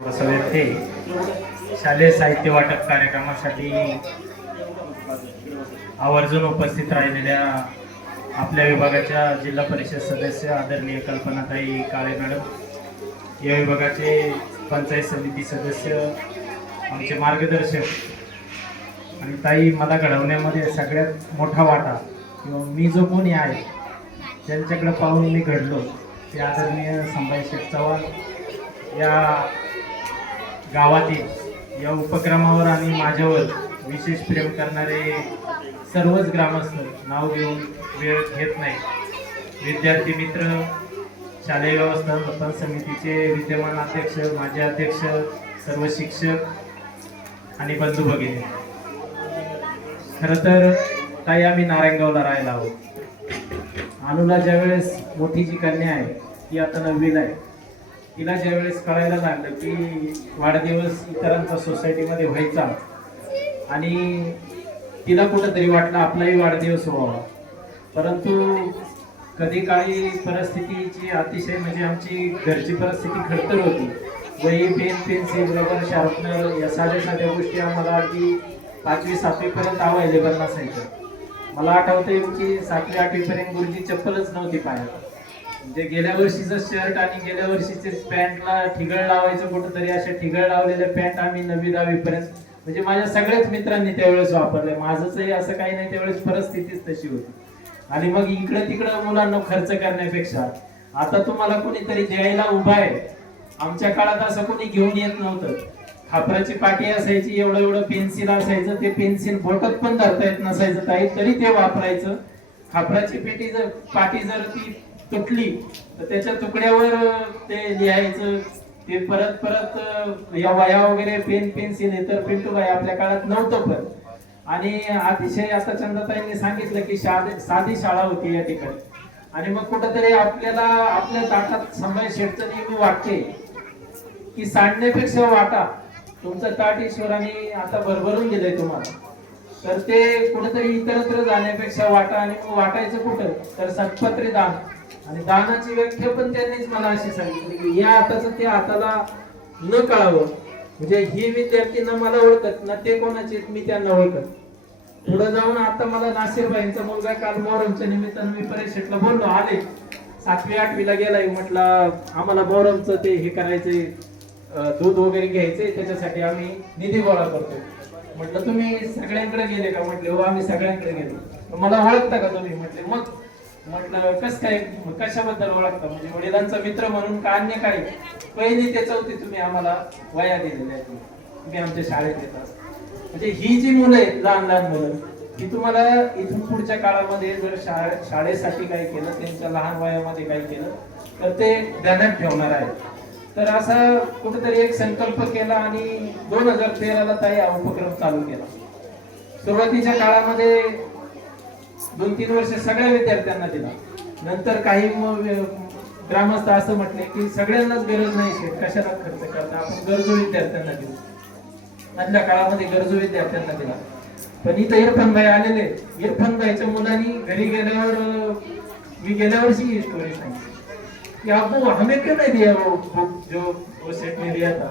बसवले शालेय साहित्य वाटप कार्यक्रमासाठी आवर्जून उपस्थित राहिलेल्या आपल्या विभागाच्या जिल्हा परिषद सदस्य आदरणीय कल्पनाताई काळे मॅडम, या विभागाचे पंचायत समिती सदस्य, आमचे मार्गदर्शक आणि ताई, मला घडवण्यामध्ये सगळ्यात मोठा वाटा किंवा मी जो कोणी आहे त्यांच्याकडे पाहून मी घडलो ते आदरणीय संभाजी शेठ चव्हाण या गावातील या उपक्रमावर आणि माझ्यावर विशेष प्रेम करणारे सर्वच ग्रामस्थ, नाव घेऊन वेळ घेत नाही, विद्यार्थी मित्र, शालेय व्यवस्थापन समितीचे विद्यमान अध्यक्ष, माजी अध्यक्ष, सर्व शिक्षक आणि बंधू भगिनी. खरं तर ताई, आम्ही नारायणगावला राहायला आहोत. अनुला ज्यावेळेस मोठी जी कन्या आहे ती आता 9वीला आहे, तिला ज्यावेळेस कळायला लागलं की वाढदिवस इतरांचा सोसायटीमध्ये व्हायचा आणि तिला कुठंतरी वाटलं आपलाही वाढदिवस व्हावा, परंतु कधी काळी परिस्थितीची अतिशय म्हणजे आमची घरची परिस्थिती खडतर होती. वही, पेन, पेन्सिल, रबर, शार्पनर या साध्या साध्या गोष्टी आम्हाला अगदी 5वी 7वी पर्यंत अवेलेबल नसायचं. मला आठवतंय की 7वी 8वी पर्यंत गुरुजी चप्पलच नव्हती पायात. म्हणजे गेल्या वर्षीचं शर्ट आणि गेल्या वर्षीचे पॅन्टला ठिगळ लावायचं कुठंतरी, अशा ठिगळ लावलेल्या पॅन्ट आम्ही 9वी 10वी पर्यंत म्हणजे माझ्या सगळ्याच मित्रांनी त्यावेळेस वापरले. माझंचही असं काही नाही, त्यावेळेस परिस्थितीच तशी होती. आणि मग इकडं तिकडं मुलांना खर्च करण्यापेक्षा आता तुम्हाला कोणीतरी द्यायला उभा आहे. आमच्या काळात असं कोणी घेऊन येत नव्हतं. खापराची पाटी असायची, एवढं एवढं पेन्सिल असायचं, ते पेन्सिल बोटात पण धरता येत नसायचं ताई, तरी ते वापरायचं. खापराची पाटी जर ती तुटली तर त्याच्या तुकड्यावर ते लिहायचं. ते परत परत या वह्या वगैरे, पेन, पेन्सिल हे तर पिंटू भाई आपल्या काळात नव्हतं. पण आणि अतिशय आता चंद्रताईंनी सांगितलं की साधी शाळा होती या ठिकाणी. आणि मग कुठंतरी आपल्याला आपल्या ताटात संभाजी शेठचं नेहमी वाटते की सांडण्यापेक्षा वाटा. तुमचं ताट ईश्वराने आता भरभरून दिलंय तुम्हाला, तर ते कुठेतरी इतरत्र जाण्यापेक्षा वाटा. आणि मग वाटायचं कुठं, तर सत्पत्रे दान. आणि दानाची व्याख्या पण त्यांनीच मला अशी सांगितली की या हाताचं त्या हाताला न कळावं. म्हणजे ही विद्यार्थी न मला ओळखत ना ते कोणाचे, मी त्यांना ओळखत. पुढे जाऊन आता मला नासिरबाईंचा मुलगा काल मोहरमच्या निमित्तानं मी परीक्षेतला बोललो, आले 7वी 8वीला गेलाय, म्हटलं आम्हाला मोहरमचं ते हे करायचंय, दूध वगैरे घ्यायचंय, त्याच्यासाठी आम्ही निधी गोळा करतो. म्हटलं तुम्ही सगळ्यांकडे गेले का? म्हटले हो, आम्ही सगळ्यांकडे गेलो. मला ओळखता का तुम्ही? म्हटले मग. म्हटलं कस काय, कशाबद्दल ओळखता? म्हणजे वडिलांचा मित्र म्हणून का अन्य काय? पहिली ते 4थी तुम्ही आम्हाला वया दिलेल्या आहेत, तुम्ही आमच्या शाळेत येतात. म्हणजे ही जी मुलं आहेत, लहान लहान मुलं, ही तुम्हाला इथून पुढच्या काळामध्ये जर शाळेसाठी काय केलं, त्यांच्या लहान वयामध्ये काय केलं तर ते ध्यानात ठेवणार आहे. तर असा कुठेतरी एक संकल्प केला आणि 2013ला ताई हा उपक्रम चालू केला. सुरुवातीच्या काळामध्ये 2-3 वर्ष सगळ्या विद्यार्थ्यांना दिला. नंतर काही ग्रामस्थ असं म्हटले की सगळ्यांनाच गरज नाही शेठ, कशाला खर्च करता, आपण गरजू विद्यार्थ्यांना देऊ. मधल्या काळामध्ये गरजू विद्यार्थ्यांना दिला. पण इथं इरफान भाई आलेले. इरफान भाईच्या मुलांनी घरी गेल्यावर मी गेल्या वर्षी ही स्टोरी सांगितली कि आपको हमें क्यों नहीं दिया वो बुक जो वो सेट ने दिया था?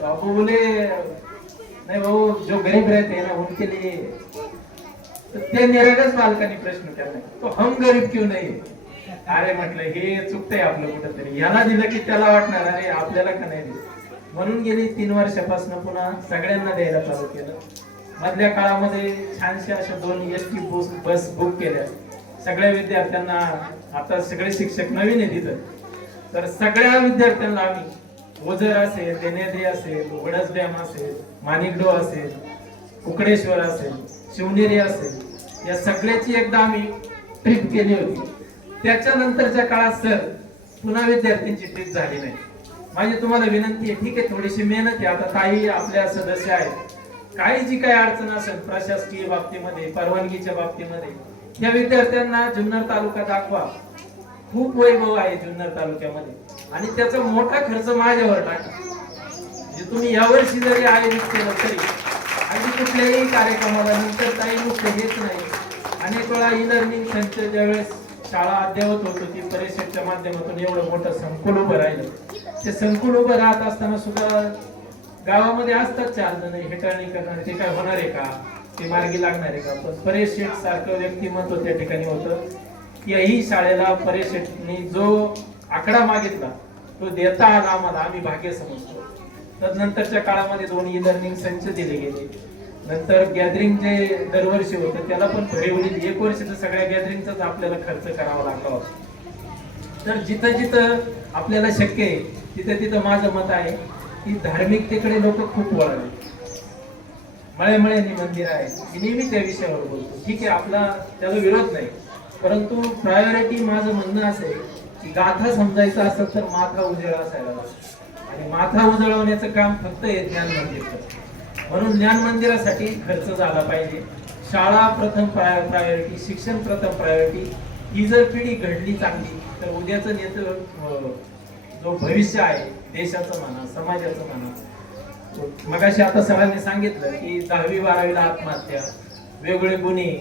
तो आपको बोले नहीं, वो जो गरीब रहते हैं ना उनके लिए. तो ते निरागस बालकांनी प्रश्न केला, तो हम गरीब क्यों नहीं? अरे म्हटलं हे चुकतंय आपलं कुठंतरी. याला दिलं की त्याला वाटणार अरे आपल्याला का नाही दिलं. म्हणून गेली 3 वर्षापासून पुन्हा सगळ्यांना द्यायला चालू केलं. मधल्या काळामध्ये छानशा अशा 2 एसटी बस बुक केल्या सगळ्या विद्यार्थ्यांना. आता सगळे शिक्षक नवीन आहे तिथं, तर सगळ्या विद्यार्थ्यांना आम्ही ओझर असेल, देनेद्री असेल, वडस डॅम असेल, माणिकडो असेल, कुकडेश्वर असेल, शिवनेरी असेल, या सगळ्याची एकदा आम्ही ट्रिप केली होती. त्याच्यानंतरच्या काळात सर पुन्हा विद्यार्थ्यांची ट्रिप झाली नाही. माझी तुम्हाला विनंती आहे, ठीक आहे थोडीशी मेहनत आहे. आता ताई आपल्या सदस्य आहेत, काही जी काही अडचण असेल प्रशासकीय बाबतीमध्ये, परवानगीच्या बाबतीमध्ये, या विद्यार्थ्यांना जुन्नर तालुका दाखवा. खूप वैभव आहे जुन्नर तालुक्यामध्ये आणि त्याचा मोठा खर्च माझ्यावर टाका. म्हणजे तुम्ही यावर्षी जरी आयोजित केलं तरी आणि कुठल्याही कार्यक्रमाला नंतर ताई मुख्य हेच नाही. अनेक वेळा ई लर्निंग सेंटर ज्यावेळेस शाळा अद्ययावत होत होती, परिषदेच्या माध्यमातून एवढं मोठं संकुल उभं राहिलं. ते संकुल उभं राहत असताना सुद्धा गावामध्ये असतात 4 जण हेटाळणी करणारे, ते काय होणार आहे का, ते मार्गी लागणार आहे का. पण परेश शेठ सारखं व्यक्तिमत्व त्या ठिकाणी होतं. याही शाळेला परेश शेठनी जो आकडा मागितला तो देता आला आम्हाला, आम्ही भाग्य समजतो. तदनंतरच्या काळामध्ये 2 ई-लर्निंग संच दिले गेले. नंतर गॅदरिंग जे दरवर्षी होतं त्याला पण भरीवली 1 वर्ष तर सगळ्या गॅदरिंगचाच आपल्याला खर्च करावा लागला होता. तर जिथं जिथं आपल्याला शक्य आहे तिथं तिथं माझं मत आहे की धार्मिकतेकडे लोक खूप वळाले. मळ्यामळ्यांनी मंदिर आहे, मी नेहमी त्या विषयावर बोलतो. ठीक आहे, आपला त्याला विरोध नाही, परंतु प्रायोरिटी माझं म्हणणं असं आहे की गाथा समजायचं असेल तर माथा उजळा असायला लागतो. आणि माथा उजळवण्याचं काम फक्त हे ज्ञान मंदिर करतं. म्हणून ज्ञान मंदिरासाठी खर्च झाला पाहिजे. शाळा प्रथम प्रायोरिटी, शिक्षण प्रथम प्रायोरिटी. ही जर पिढी घडली चांगली तर उद्याचं नेतृत्व जो भविष्य आहे देशाचं म्हणा, समाजाचं म्हणा. मगाशी आता सरांनी सांगितलं की 10वी-12वीला आत्महत्या, वेगवेगळे गुन्हे.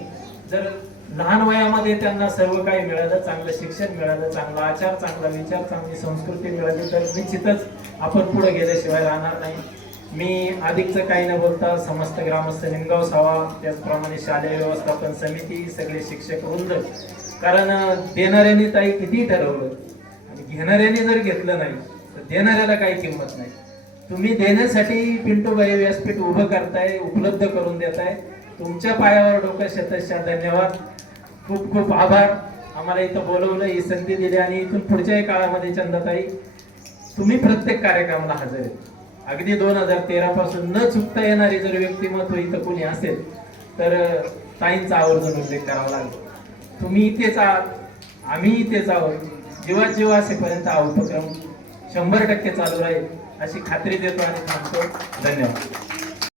जर लहान वयामध्ये त्यांना सर्व काही मिळालं, चांगलं शिक्षण मिळालं, चांगला आचार, चांगला विचार, चांगली संस्कृती मिळाली तर निश्चितच आपण पुढे गेल्याशिवाय राहणार नाही. मी अधिकचं काही न बोलता समस्त ग्रामस्थ निमगाव सावा, त्याचप्रमाणे शालेय व्यवस्थापन समिती, सगळे शिक्षक वृंद, कारण देणाऱ्याने ताई किती ठरवलं आणि घेणाऱ्याने जर घेतलं नाही तर देणाऱ्याला काही किंमत नाही. तुम्ही देण्यासाठी पिंटूबाई व्यासपीठ उभं करताय, उपलब्ध करून देताय. तुमच्या पायावर डोकं शतशः धन्यवाद. खूप खूप आभार. आम्हाला इथं बोलवलं, ही संधी दिली आणि इथून पुढच्याही काळामध्ये चंदाताई तुम्ही प्रत्येक कार्यक्रमाला हजर आहे. अगदी 2013 पासून न चुकता येणारे जर व्यक्तिमत्व इथं कोणी असेल तर ताईंचा आवर्जून उल्लेख करावा लागेल. तुम्ही इथेच आहात, आम्ही इथेच आहोत. जीवात जीव असेपर्यंत हा उपक्रम 100% चालू राहील अशी खात्री देतो आणि थांबतो. धन्यवाद.